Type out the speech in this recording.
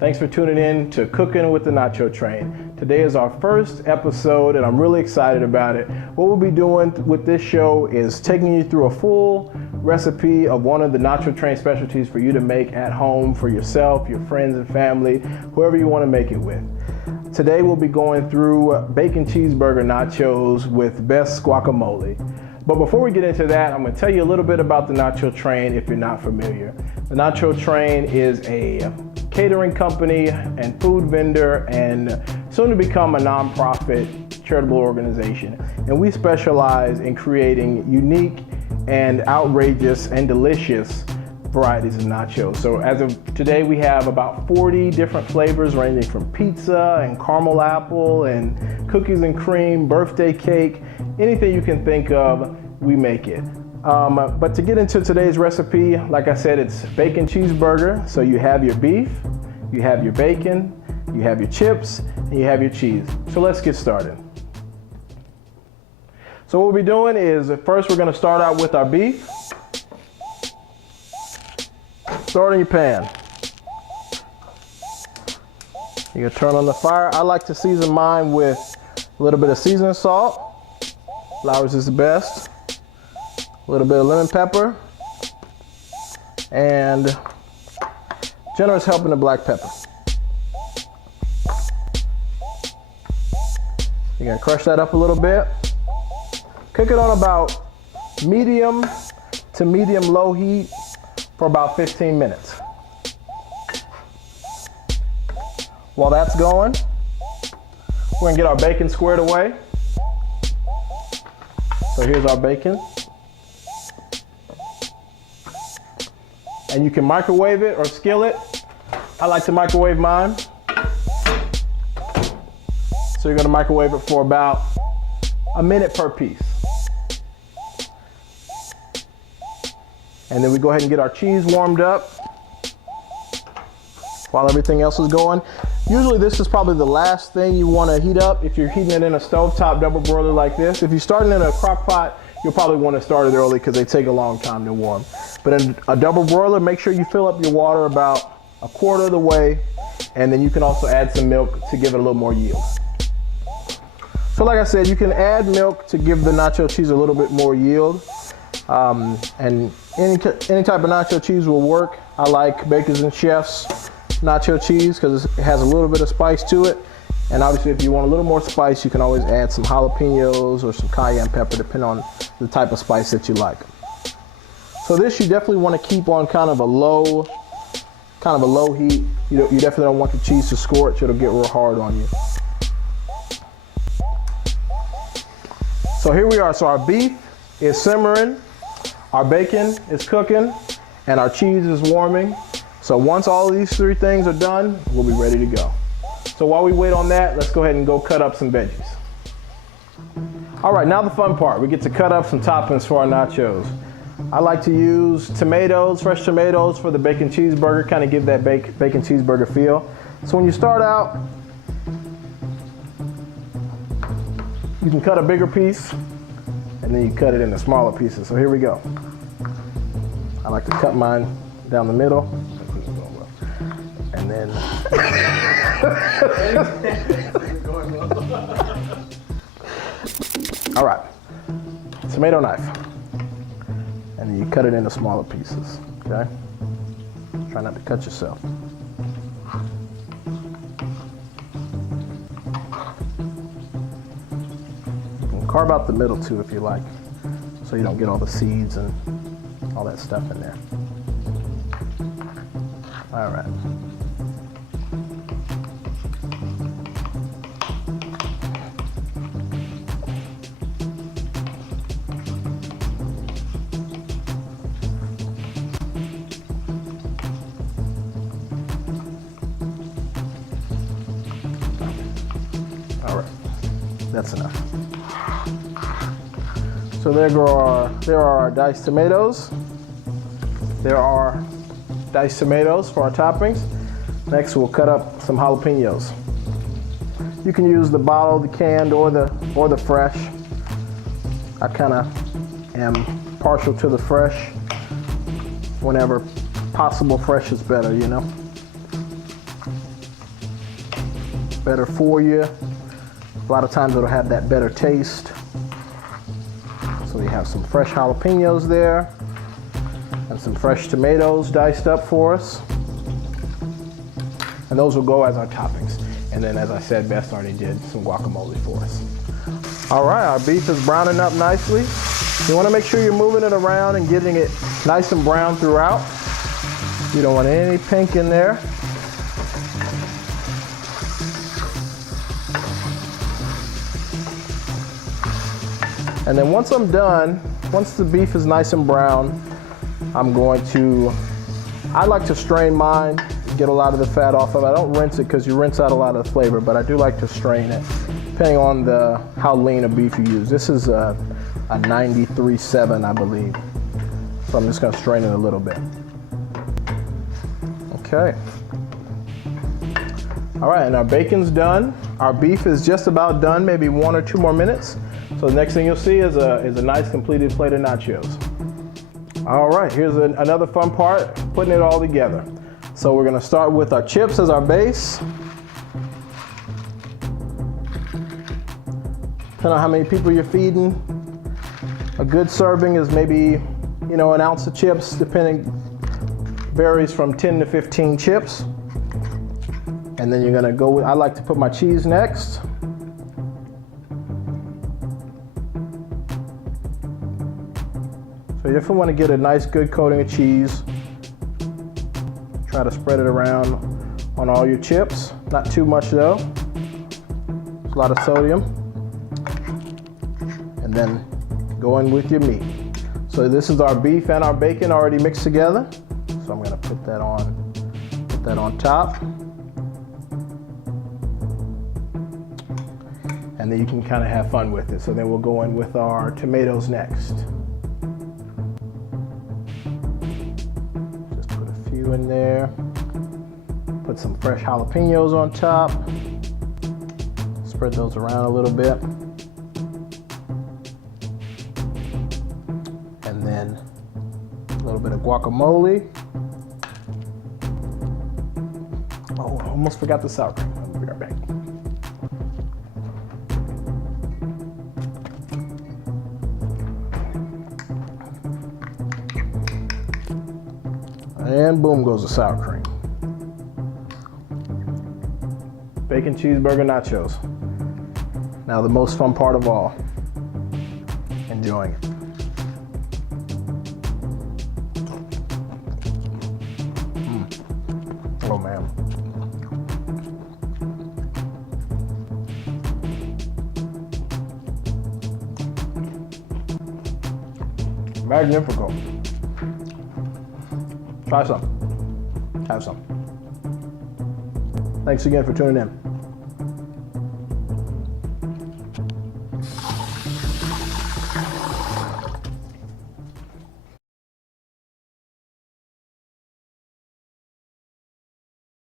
Thanks for tuning in to Cooking with the Nacho Train. Today is our first episode and I'm really excited about it. What we'll be doing with this show is taking you through a full recipe of one of the Nacho Train specialties for you to make at home for yourself, your friends and family, whoever you want to make it with. Today we'll be going through bacon cheeseburger nachos with best guacamole. But before we get into that, I'm going to tell you a little bit about the Nacho Train if you're not familiar. The Nacho Train is a catering company and food vendor and soon to become a nonprofit charitable organization. And we specialize in creating unique and outrageous and delicious varieties of nachos. So as of today, we have about 40 different flavors ranging from pizza and caramel apple and cookies and cream, birthday cake, anything you can think of, we make it. But to get into today's recipe, like I said, it's bacon cheeseburger. So you have your beef, you have your bacon, you have your chips, and you have your cheese. So let's get started. So what we'll be doing is first we're gonna start out with our beef. Start in your pan. You're gonna turn on the fire. I like to season mine with a little bit of seasoned salt. Flowers is the best. A little bit of lemon pepper. And generous helping of black pepper. You're gonna crush that up a little bit. Cook it on about medium to medium low heat for about 15 minutes. While that's going, we're gonna get our bacon squared away. So here's our bacon. And you can microwave it or skillet. I like to microwave mine. So you're gonna microwave it for about a minute per piece. And then we go ahead and get our cheese warmed up while everything else is going. Usually this is probably the last thing you want to heat up if you're heating it in a stovetop double broiler like this. If you're starting in a crock pot, you'll probably want to start it early because they take a long time to warm. But in a double broiler, make sure you fill up your water about a quarter of the way, and then you can also add some milk to give it a little more yield. So like I said, you can add milk to give the nacho cheese a little bit more yield. And any type of nacho cheese will work. I like Bakers and Chef's nacho cheese because it has a little bit of spice to it. And obviously if you want a little more spice, you can always add some jalapenos or some cayenne pepper depending on the type of spice that you like. So this you definitely want to keep on kind of a low heat. You definitely don't want the cheese to scorch. It'll get real hard on you. So here we are. So our beef is simmering, our bacon is cooking, and our cheese is warming. So once all of these three things are done, we'll be ready to go. So while we wait on that, let's go ahead and go cut up some veggies. All right, now the fun part. We get to cut up some toppings for our nachos. I like to use tomatoes, fresh tomatoes for the bacon cheeseburger, kind of give that bacon cheeseburger feel. So when you start out, you can cut a bigger piece and then you cut it into smaller pieces. So here we go. I like to cut mine down the middle. And then all right, tomato knife. And then you cut it into smaller pieces, okay? Try not to cut yourself. And carve out the middle too if you like, so you don't get all the seeds and all that stuff in there. All right. All right, that's enough. So there are our diced tomatoes. There are diced tomatoes for our toppings. Next, we'll cut up some jalapenos. You can use the bottled, the canned, or the fresh. I kind of am partial to the fresh. Whenever possible, fresh is better, you know. better for you. A lot of times it'll have that better taste. So we have some fresh jalapenos there and some fresh tomatoes diced up for us. And those will go as our toppings. And then, as I said, Bess already did some guacamole for us. All right, our beef is browning up nicely. You want to make sure you're moving it around and getting it nice and brown throughout. You don't want any pink in there. And then once I'm done, once the beef is nice and brown, I like to strain mine, get a lot of the fat off of it. I don't rinse it because you rinse out a lot of the flavor, but I do like to strain it, depending on how lean a beef you use. This is a 93.7, I believe. So I'm just gonna strain it a little bit. Okay. All right, and our bacon's done. Our beef is just about done, maybe 1 or 2 more minutes. So the next thing you'll see is a nice completed plate of nachos. All right, here's another fun part, putting it all together. So we're gonna start with our chips as our base. Depending on how many people you're feeding, a good serving is maybe, an ounce of chips, varies from 10 to 15 chips. And then you're gonna go with, I like to put my cheese next. So you definitely want to get a nice good coating of cheese. Try to spread it around on all your chips. Not too much though. There's a lot of sodium. And then go in with your meat. So this is our beef and our bacon already mixed together. So I'm gonna put that on top. And then you can kind of have fun with it. So then we'll go in with our tomatoes next. Just put a few in there. Put some fresh jalapenos on top. Spread those around a little bit. And then a little bit of guacamole. Oh, almost forgot the sour cream. I'll be right back. And boom goes the sour cream. Bacon cheeseburger nachos. Now the most fun part of all, enjoying it. Oh man. Magnifico. Try some. Have some. Thanks again for tuning in.